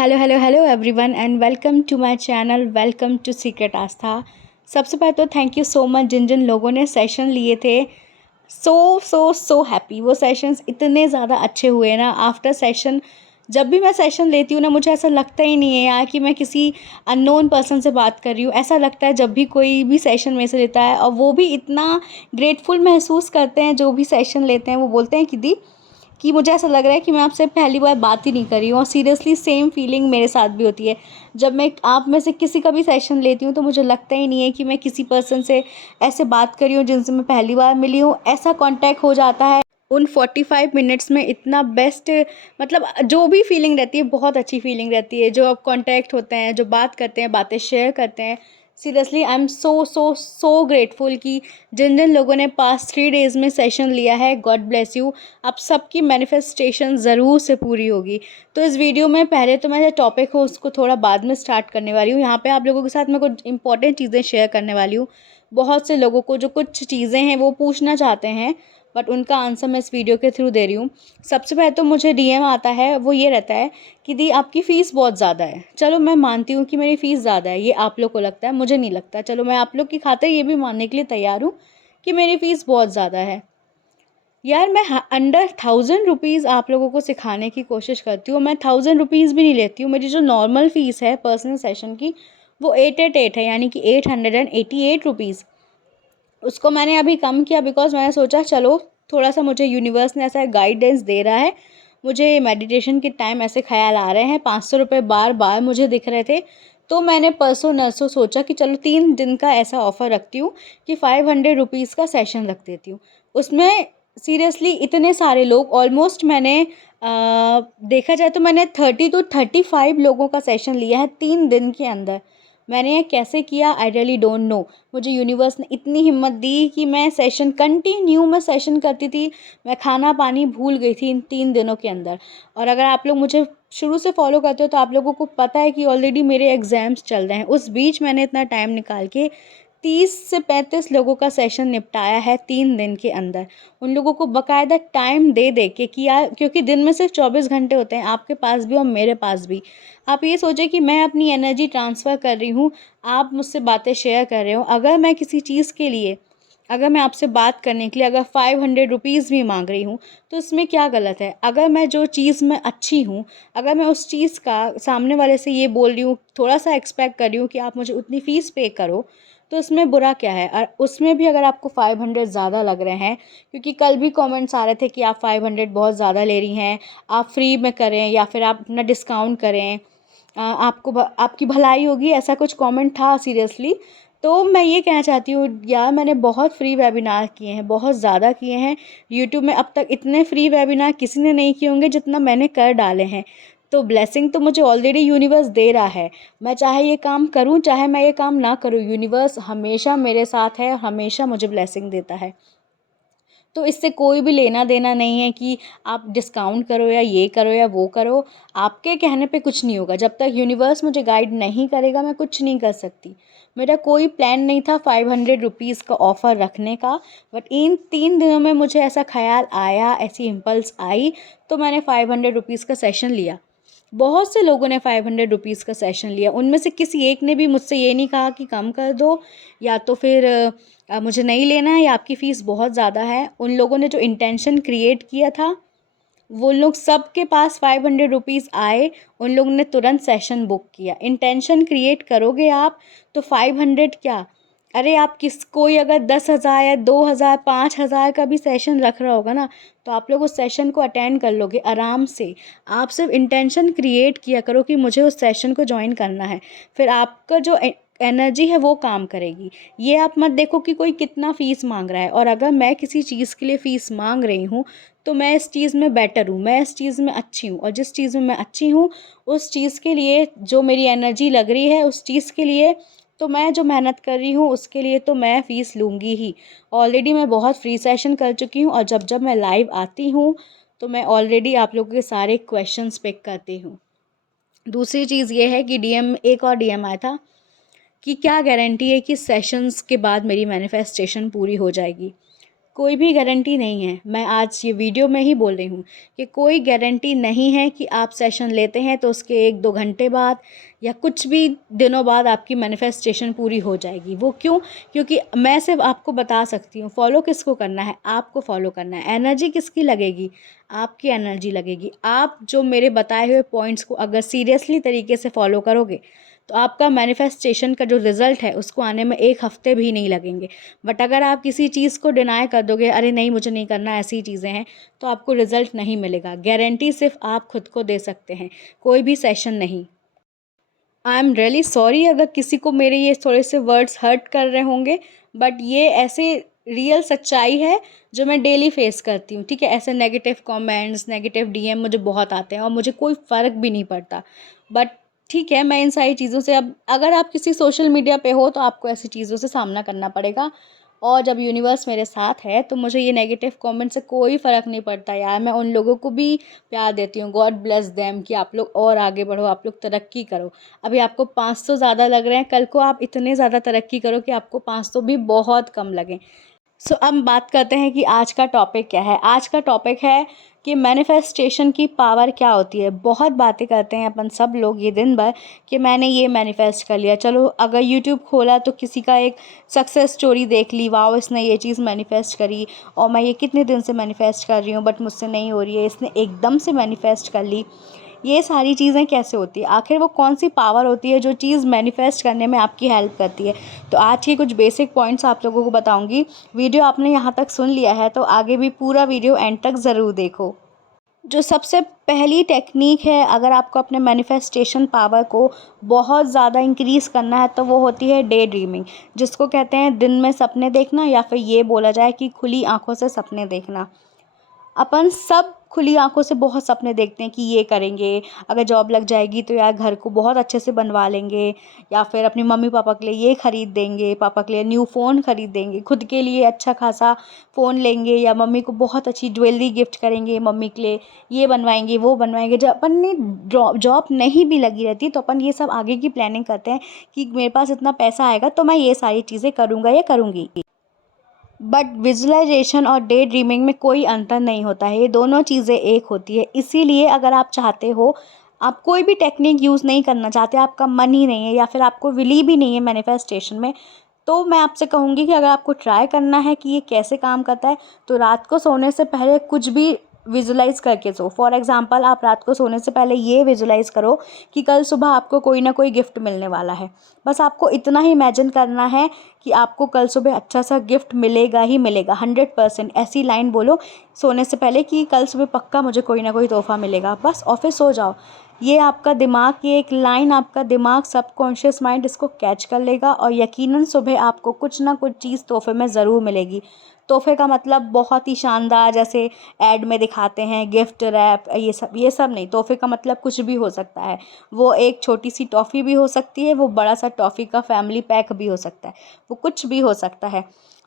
Hello hello hello everyone and welcome to my channel. Welcome to secret Aastha. सबसे पहले तो thank you so much जिन जिन लोगों ने सेशन लिए थे। So happy. वो सेशंस इतने ज़्यादा अच्छे हुए ना। आफ्टर सेशन जब भी मैं सेशन लेती हूँ ना, मुझे ऐसा लगता ही नहीं है यार कि मैं किसी अननोन पर्सन से बात कर रही हूँ। ऐसा लगता है जब भी कोई भी सेशन में से लेता है, और वो भी इतना ग्रेटफुल महसूस करते हैं। जो भी सेशन लेते हैं वो बोलते हैं कि मुझे ऐसा लग रहा है कि मैं आपसे पहली बार बात ही नहीं कर रही हूँ। और सीरियसली सेम फीलिंग मेरे साथ भी होती है। जब मैं आप में से किसी का भी सेशन लेती हूँ तो मुझे लगता ही नहीं है कि मैं किसी पर्सन से ऐसे बात कर रही हूँ जिनसे मैं पहली बार मिली हूँ। ऐसा कांटेक्ट हो जाता है उन 45 मिनट्स में। इतना बेस्ट, मतलब जो भी फीलिंग रहती है बहुत अच्छी फीलिंग रहती है। जो अब कांटेक्ट होते हैं, जो बात करते हैं, बातें शेयर करते हैं। Seriously I am so grateful कि जिन जिन लोगों ने पास्ट 3 डेज़ में सेशन लिया है, गॉड ब्लेस यू। आप सबकी मैनिफेस्टेशन ज़रूर से पूरी होगी। तो इस वीडियो में पहले तो मैं जो टॉपिक हो उसको थोड़ा बाद में स्टार्ट करने वाली हूँ। यहाँ पे आप लोगों के साथ मैं कुछ इंपॉर्टेंट चीज़ें शेयर करने वाली हूँ। बहुत से लोगों को जो कुछ चीज़ें हैं वो पूछना चाहते हैं, बट उनका आंसर मैं इस वीडियो के थ्रू दे रही हूँ। सबसे पहले तो मुझे डीएम आता है, वो ये रहता है कि दी आपकी फ़ीस बहुत ज़्यादा है। चलो मैं मानती हूँ कि मेरी फ़ीस ज़्यादा है, ये आप लोग को लगता है, मुझे नहीं लगता। चलो मैं आप लोग की खातिर ये भी मानने के लिए तैयार हूँ कि मेरी फ़ीस बहुत ज़्यादा है। यार मैं अंडर 1000 रुपीज़ आप लोगों को सिखाने की कोशिश करती हूँ। मैं 1000 रुपीज़ भी नहीं लेती हूँ। मेरी जो नॉर्मल फ़ीस है पर्सनल सेशन की, वो 888 है, यानी कि 888 रुपीज़। उसको मैंने अभी कम किया बिकॉज़ मैंने सोचा चलो थोड़ा सा मुझे यूनिवर्स ने ऐसा गाइडेंस दे रहा है। मुझे मेडिटेशन के टाइम ऐसे ख्याल आ रहे हैं, 500 रुपये बार बार मुझे दिख रहे थे। तो मैंने परसों नरसों सोचा कि चलो 3 दिन का ऐसा ऑफ़र रखती हूँ कि 500 रुपीज़ का सेशन रख देती हूँ। उसमें सीरियसली इतने सारे लोग, ऑलमोस्ट मैंने देखा जाए तो मैंने 30 to 35 लोगों का सेशन लिया है 3 दिन के अंदर। मैंने ये कैसे किया, आई रियली डोंट नो। मुझे यूनिवर्स ने इतनी हिम्मत दी कि मैं सेशन कंटिन्यू मैं सेशन करती थी। मैं खाना पानी भूल गई थी इन 3 दिनों के अंदर। और अगर आप लोग मुझे शुरू से फॉलो करते हो तो आप लोगों को पता है कि ऑलरेडी मेरे एग्ज़ाम्स चल रहे हैं। उस बीच मैंने इतना टाइम निकाल के 30 से 35 लोगों का सेशन निपटाया है 3 दिन के अंदर। उन लोगों को बाकायदा टाइम दे दे के किया, क्योंकि दिन में सिर्फ 24 घंटे होते हैं, आपके पास भी और मेरे पास भी। आप ये सोचें कि मैं अपनी एनर्जी ट्रांसफ़र कर रही हूँ, आप मुझसे बातें शेयर कर रहे हो। अगर मैं किसी चीज़ के लिए, अगर मैं आपसे बात करने के लिए अगर 500 रुपीज़ भी मांग रही हूँ तो इसमें क्या गलत है। अगर मैं जो चीज़ में अच्छी हूँ, अगर मैं उस चीज़ का सामने वाले से ये बोल रही हूँ, थोड़ा सा एक्सपेक्ट कर रही हूँ कि आप मुझे उतनी फ़ीस पे करो, तो इसमें बुरा क्या है। और उसमें भी अगर आपको 500 ज़्यादा लग रहे हैं, क्योंकि कल भी कमेंट्स आ रहे थे कि आप 500 बहुत ज़्यादा ले रही हैं, आप फ्री में करें या फिर आप अपना डिस्काउंट करें, आपकी भलाई होगी, ऐसा कुछ कमेंट था सीरियसली। तो मैं ये कहना चाहती हूँ यार, मैंने बहुत फ्री वेबिनार किए हैं, बहुत ज़्यादा किए हैं। यूट्यूब में अब तक इतने फ्री वेबिनार किसी ने नहीं किए होंगे जितना मैंने कर डाले हैं। तो ब्लेसिंग तो मुझे ऑलरेडी यूनिवर्स दे रहा है। मैं चाहे ये काम करूँ चाहे मैं ये काम ना करूँ, यूनिवर्स हमेशा मेरे साथ है, हमेशा मुझे ब्लेसिंग देता है। तो इससे कोई भी लेना देना नहीं है कि आप डिस्काउंट करो या ये करो या वो करो। आपके कहने पे कुछ नहीं होगा। जब तक यूनिवर्स मुझे गाइड नहीं करेगा मैं कुछ नहीं कर सकती। मेरा कोई प्लान नहीं था 500 रुपीज़ का ऑफ़र रखने का, बट इन 3 दिनों में मुझे ऐसा ख़्याल आया, ऐसी इम्पल्स आई, तो मैंने 500 रुपीज़ का सेशन लिया। बहुत से लोगों ने 500 रुपीज़ का सेशन लिया। उनमें से किसी एक ने भी मुझसे ये नहीं कहा कि कम कर दो, या तो फिर मुझे नहीं लेना है, या आपकी फ़ीस बहुत ज़्यादा है। उन लोगों ने जो इंटेंशन क्रिएट किया था, वो लोग सबके पास 500 रुपीज़ आए। उन लोगों ने तुरंत सेशन बुक किया। इंटेंशन क्रिएट करोगे आप तो 500 क्या, अरे आप कोई अगर 10,000 या 2,000 5,000 का भी सेशन रख रहा होगा ना, तो आप लोग उस सेशन को अटेंड कर लोगे आराम से। आप सिर्फ इंटेंशन क्रिएट किया करो कि मुझे उस सेशन को ज्वाइन करना है, फिर आपका जो एनर्जी है वो काम करेगी। ये आप मत देखो कि कोई कितना फ़ीस मांग रहा है। और अगर मैं किसी चीज़ के लिए फ़ीस मांग रही हूँ तो मैं इस चीज़ में बेटर हूँ, मैं इस चीज़ में अच्छी हूँ, और जिस चीज़ में मैं अच्छी हूँ उस चीज़ के लिए जो मेरी एनर्जी लग रही है, उस चीज़ के लिए तो मैं जो मेहनत कर रही हूँ उसके लिए तो मैं फ़ीस लूँगी ही। ऑलरेडी मैं बहुत फ्री सेशन कर चुकी हूँ, और जब जब मैं लाइव आती हूँ तो मैं ऑलरेडी आप लोगों के सारे क्वेश्चंस पिक करती हूँ। दूसरी चीज़ ये है कि एक और डीएम आया था कि क्या गारंटी है कि सेशंस के बाद मेरी मैनिफेस्टेशन पूरी हो जाएगी। कोई भी गारंटी नहीं है, मैं आज ये वीडियो में ही बोल रही हूँ कि कोई गारंटी नहीं है कि आप सेशन लेते हैं तो उसके 1-2 घंटे बाद या कुछ भी दिनों बाद आपकी मैनिफेस्टेशन पूरी हो जाएगी। वो क्यों? क्योंकि मैं सिर्फ आपको बता सकती हूँ, फॉलो किसको करना है, आपको फॉलो करना है। एनर्जी किसकी लगेगी? आपकी एनर्जी लगेगी। आप जो मेरे बताए हुए पॉइंट्स को अगर सीरियसली तरीके से फॉलो करोगे तो आपका मैनिफेस्टेशन का जो रिज़ल्ट है उसको आने में 1 हफ़्ते भी नहीं लगेंगे। बट अगर आप किसी चीज़ को डिनाई कर दोगे, अरे नहीं मुझे नहीं करना, ऐसी चीज़ें हैं, तो आपको रिज़ल्ट नहीं मिलेगा। गारंटी सिर्फ आप खुद को दे सकते हैं, कोई भी सेशन नहीं। आई एम रियली सॉरी अगर किसी को मेरे ये थोड़े से वर्ड्स हर्ट कर रहे होंगे, बट ये ऐसे रियल सच्चाई है जो मैं डेली फेस करती हूँ, ठीक है? ऐसे नेगेटिव कमेंट्स, नेगेटिव डीएम मुझे बहुत आते हैं और मुझे कोई फ़र्क भी नहीं पड़ता। बट ठीक है, मैं इन सारी चीज़ों से अब अगर आप किसी सोशल मीडिया पे हो तो आपको ऐसी चीज़ों से सामना करना पड़ेगा। और जब यूनिवर्स मेरे साथ है तो मुझे ये नेगेटिव कमेंट से कोई फ़र्क नहीं पड़ता यार। मैं उन लोगों को भी प्यार देती हूँ, गॉड ब्लेस देम, कि आप लोग और आगे बढ़ो, आप लोग तरक्की करो। अभी आपको 500 ज़्यादा लग रहे हैं, कल को आप इतने ज़्यादा तरक्की करो कि आपको 500 भी बहुत कम लगें। सो अब बात करते हैं कि आज का टॉपिक क्या है। आज का टॉपिक है कि मैनिफेस्टेशन की पावर क्या होती है। बहुत बातें करते हैं अपन सब लोग ये दिन भर कि मैंने ये मैनिफेस्ट कर लिया। चलो अगर यूट्यूब खोला तो किसी का एक सक्सेस स्टोरी देख ली, वाओ इसने ये चीज़ मैनिफेस्ट करी और मैं ये कितने दिन से मैनिफेस्ट कर रही हूँ बट मुझसे नहीं हो रही है, इसने एकदम से मैनिफेस्ट कर ली। ये सारी चीज़ें कैसे होती है? आखिर वो कौन सी पावर होती है जो चीज़ मैनिफेस्ट करने में आपकी हेल्प करती है? तो आज के कुछ बेसिक पॉइंट्स आप लोगों को बताऊंगी। वीडियो आपने यहाँ तक सुन लिया है तो आगे भी पूरा वीडियो एंड तक ज़रूर देखो। जो सबसे पहली टेक्निक है अगर आपको अपने मैनिफेस्टेशन पावर को बहुत ज़्यादा इंक्रीज़ करना है तो वो होती है डे ड्रीमिंग, जिसको कहते हैं दिन में सपने देखना, या फिर ये बोला जाए कि खुली आंखों से सपने देखना। अपन सब खुली आँखों से बहुत सपने देखते हैं कि ये करेंगे, अगर जॉब लग जाएगी तो यार घर को बहुत अच्छे से बनवा लेंगे, या फिर अपनी मम्मी-पापा के लिए ये खरीद देंगे, पापा के लिए न्यू फ़ोन खरीद देंगे, खुद के लिए अच्छा खासा फ़ोन लेंगे, या मम्मी को बहुत अच्छी ज्वेलरी गिफ्ट करेंगे, मम्मी के लिए ये बनवाएँगे, वो बनवाएँगे। जब अपन ने जॉब नहीं भी लगी रहती तो अपन ये सब आगे की प्लानिंग करते हैं कि मेरे पास इतना पैसा आएगा तो मैं ये सारी चीज़ें करूँगा या करूँगी। बट विजुअलाइजेशन और डे ड्रीमिंग में कोई अंतर नहीं होता है, ये दोनों चीज़ें एक होती है। इसीलिए अगर आप चाहते हो, आप कोई भी टेक्निक यूज़ नहीं करना चाहते, आपका मन ही नहीं है या फिर आपको बिलीव ही नहीं है मैनिफेस्टेशन में, तो मैं आपसे कहूँगी कि अगर आपको ट्राई करना है कि ये कैसे काम करता है, तो रात को सोने से पहले कुछ भी विजुलाइज़ करके सो। फॉर एग्ज़ाम्पल आप रात को सोने से पहले ये विजुलाइज़ करो कि कल सुबह आपको कोई ना कोई गिफ्ट मिलने वाला है। बस आपको इतना ही इमेजिन करना है कि आपको कल सुबह अच्छा सा गिफ्ट मिलेगा ही मिलेगा, 100%। ऐसी लाइन बोलो सोने से पहले कि कल सुबह पक्का मुझे कोई ना कोई तोहफ़ा मिलेगा, बस और फिर सो जाओ। ये आपका दिमाग, ये एक लाइन आपका दिमाग, सबकॉन्शियस माइंड इसको कैच कर लेगा और यकीनन सुबह आपको कुछ ना कुछ चीज़ तोहफ़े में ज़रूर मिलेगी। तोहफ़े का मतलब बहुत ही शानदार, जैसे ऐड में दिखाते हैं गिफ्ट रैप, ये सब नहीं। तोहफ़े का मतलब कुछ भी हो सकता है। वो एक छोटी सी टॉफ़ी भी हो सकती है, वो बड़ा सा टॉफ़ी का फैमिली पैक भी हो सकता है, वो कुछ भी हो सकता है।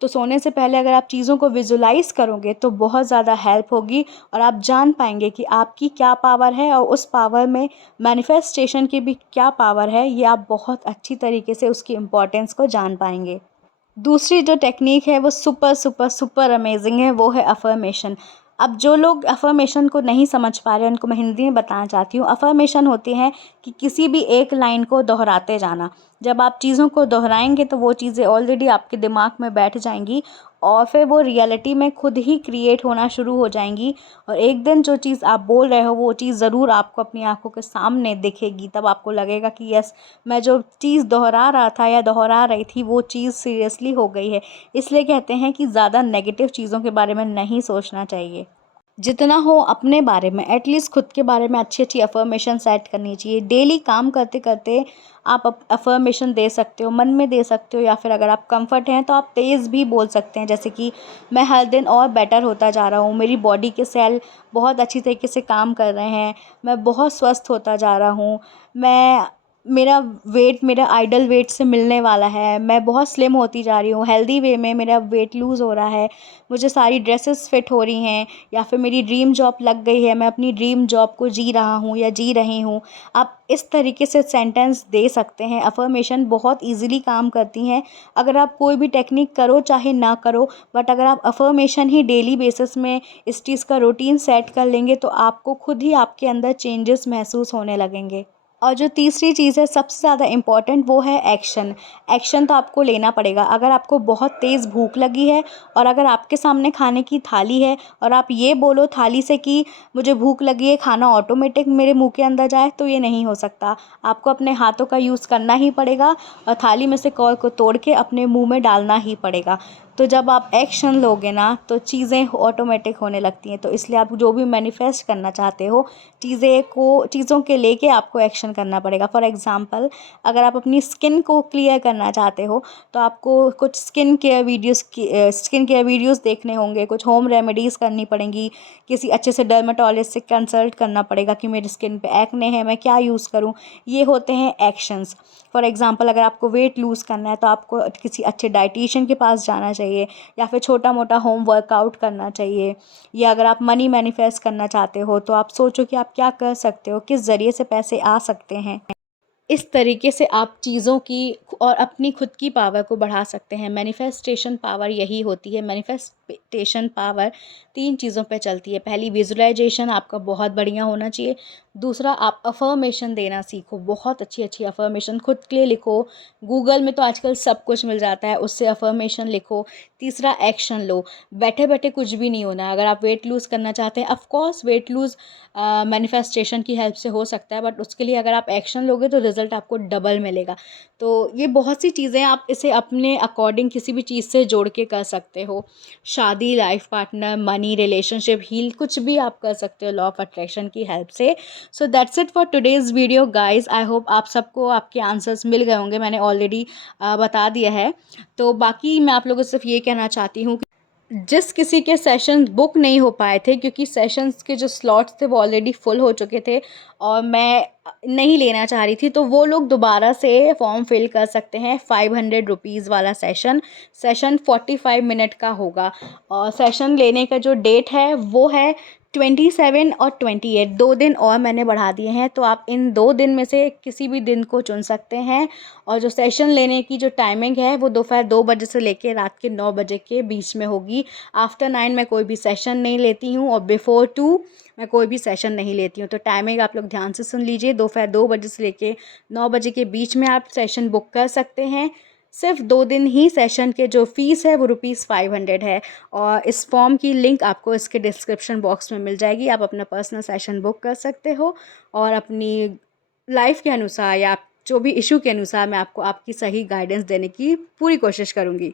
तो सोने से पहले अगर आप चीज़ों को विजुलाइज़ करोगे तो बहुत ज़्यादा हेल्प होगी और आप जान पाएंगे कि आपकी क्या पावर है और उस पावर में मैनिफेस्टेशन की भी क्या पावर है। ये आप बहुत अच्छी तरीके से उसकी इम्पोर्टेंस को जान पाएंगे। दूसरी जो टेक्नीक है वो सुपर सुपर सुपर अमेजिंग है, वो है अफ़र्मेशन। अब जो लोग अफ़र्मेशन को नहीं समझ पा रहे हैं उनको मैं हिंदी में बताना चाहती हूँ। अफ़र्मेशन होती है कि किसी भी एक लाइन को दोहराते जाना। जब आप चीज़ों को दोहराएंगे तो वो चीज़ें ऑलरेडी आपके दिमाग में बैठ जाएंगी और फिर वो रियलिटी में खुद ही क्रिएट होना शुरू हो जाएंगी, और एक दिन जो चीज़ आप बोल रहे हो वो चीज़ ज़रूर आपको अपनी आंखों के सामने दिखेगी। तब आपको लगेगा कि यस, मैं जो चीज़ दोहरा रहा था या दोहरा रही थी वो चीज़ सीरियसली हो गई है। इसलिए कहते हैं कि ज़्यादा नेगेटिव चीज़ों के बारे में नहीं सोचना चाहिए। जितना हो अपने बारे में, एटलीस्ट खुद के बारे में अच्छी अच्छी अफ़र्मेशन सेट करनी चाहिए। डेली काम करते करते आप अफ़र्मेशन दे सकते हो, मन में दे सकते हो, या फिर अगर आप कंफर्ट हैं तो आप तेज़ भी बोल सकते हैं, जैसे कि मैं हर दिन और बेटर होता जा रहा हूँ, मेरी बॉडी के सेल बहुत अच्छी तरीके से काम कर रहे हैं, मैं बहुत स्वस्थ होता जा रहा हूँ, मैं मेरा वेट मेरा आइडल वेट से मिलने वाला है, मैं बहुत स्लिम होती जा रही हूँ, हेल्दी वे में मेरा वेट लूज़ हो रहा है, मुझे सारी ड्रेसेस फिट हो रही हैं, या फिर मेरी ड्रीम जॉब लग गई है, मैं अपनी ड्रीम जॉब को जी रहा हूँ या जी रही हूँ। आप इस तरीके से सेंटेंस दे सकते हैं। अफ़र्मेशन बहुत ईज़िली काम करती हैं। अगर आप कोई भी टेक्निक करो चाहे ना करो, बट अगर आप अफ़र्मेशन ही डेली बेसिस में इस चीज़ का रूटीन सेट कर लेंगे तो आपको खुद ही आपके अंदर चेंजेस महसूस होने लगेंगे। और जो तीसरी चीज़ है सबसे ज़्यादा इम्पॉर्टेंट, वो है एक्शन। एक्शन तो आपको लेना पड़ेगा। अगर आपको बहुत तेज़ भूख लगी है और अगर आपके सामने खाने की थाली है और आप ये बोलो थाली से कि मुझे भूख लगी है, खाना ऑटोमेटिक मेरे मुंह के अंदर जाए, तो ये नहीं हो सकता। आपको अपने हाथों का यूज़ करना ही पड़ेगा और थाली में से कौर को तोड़ के अपने मुंह में डालना ही पड़ेगा। तो जब आप एक्शन लोगे ना तो चीज़ें ऑटोमेटिक होने लगती हैं। तो इसलिए आप जो भी मैनिफेस्ट करना चाहते हो, चीज़ों के लेके आपको एक्शन करना पड़ेगा। फॉर एग्ज़ाम्पल, अगर आप अपनी स्किन को क्लियर करना चाहते हो तो आपको कुछ स्किन केयर वीडियोज़ देखने होंगे, कुछ होम रेमेडीज़ करनी पड़ेंगी, किसी अच्छे से डर्मेटोलॉजिस्ट से कंसल्ट करना पड़ेगा कि मेरी स्किन पे एक्ने है, मैं क्या यूज़ करूँ। ये होते हैं एक्शंस। फॉर एग्ज़ाम्पल, अगर आपको वेट लूज़ करना है तो आपको किसी अच्छे डाइटिशियन के पास जाना चाहिए, या फिर छोटा मोटा होम वर्कआउट करना चाहिए। या अगर आप मनी मैनिफेस्ट करना चाहते हो तो आप सोचो कि आप क्या कर सकते हो, किस ज़रिए से पैसे आ सकते हैं। इस तरीके से आप चीज़ों की और अपनी खुद की पावर को बढ़ा सकते हैं। मैनिफेस्टेशन पावर यही होती है। मैनिफेस्टेशन पावर 3 चीज़ों पे चलती है। पहली, विजुअलाइजेशन आपका बहुत बढ़िया होना चाहिए। दूसरा, आप अफ़र्मेशन देना सीखो, बहुत अच्छी-अच्छी अफ़र्मेशन खुद के लिए लिखो। गूगल में तो आजकल सब कुछ मिल जाता है, उससे अफ़र्मेशन लिखो। तीसरा, एक्शन लो। बैठे-बैठे कुछ भी नहीं होना है। अगर आप वेट लूज़ करना चाहते हैं, of course weight lose manifestation की हेल्प से हो सकता है, बट उसके लिए अगर आप एक्शन लोगे तो रिज़ल्ट आपको डबल मिलेगा। तो ये बहुत सी चीज़ें आप इसे अपने अकॉर्डिंग किसी भी चीज़ से जोड़ के कर सकते हो। शादी, life partner, money, relationship, heal, कुछ भी आप कर सकते हो लॉ ऑफ अट्रैक्शन की हेल्प से। So that's it for today's video guys. I hope आप सबको आपके आंसर्स मिल गए होंगे। मैंने ऑलरेडी बता दिया है। तो बाकी मैं आप लोगों से सिर्फ ये कहना चाहती हूँ, जिस किसी के सेशंस बुक नहीं हो पाए थे क्योंकि सेशंस के जो स्लॉट्स थे वो ऑलरेडी फुल हो चुके थे और मैं नहीं लेना चाह रही थी, तो वो लोग दोबारा से फॉर्म फिल कर सकते हैं। 500 रुपीज़ वाला सेशन 45 मिनट का होगा और सेशन लेने का जो डेट है वो है 27 और 28, 2 दिन और मैंने बढ़ा दिए हैं। तो आप इन 2 दिन में से किसी भी दिन को चुन सकते हैं और जो सेशन लेने की जो टाइमिंग है वो दोपहर 2 बजे से लेके रात के 9 बजे के बीच में होगी। आफ्टर 9 मैं कोई भी सेशन नहीं लेती हूँ और बिफोर 2 मैं कोई भी सेशन नहीं लेती हूँ। तो टाइमिंग आप लोग ध्यान से सुन लीजिए, दोपहर 2 बजे से लेके 9 बजे के बीच में आप सेशन बुक कर सकते हैं। सिर्फ 2 दिन ही सेशन के जो फ़ीस है वो ₹500 है और इस फॉर्म की लिंक आपको इसके डिस्क्रिप्शन बॉक्स में मिल जाएगी। आप अपना पर्सनल सेशन बुक कर सकते हो और अपनी लाइफ़ के अनुसार या जो भी इशू के अनुसार मैं आपको आपकी सही गाइडेंस देने की पूरी कोशिश करूँगी।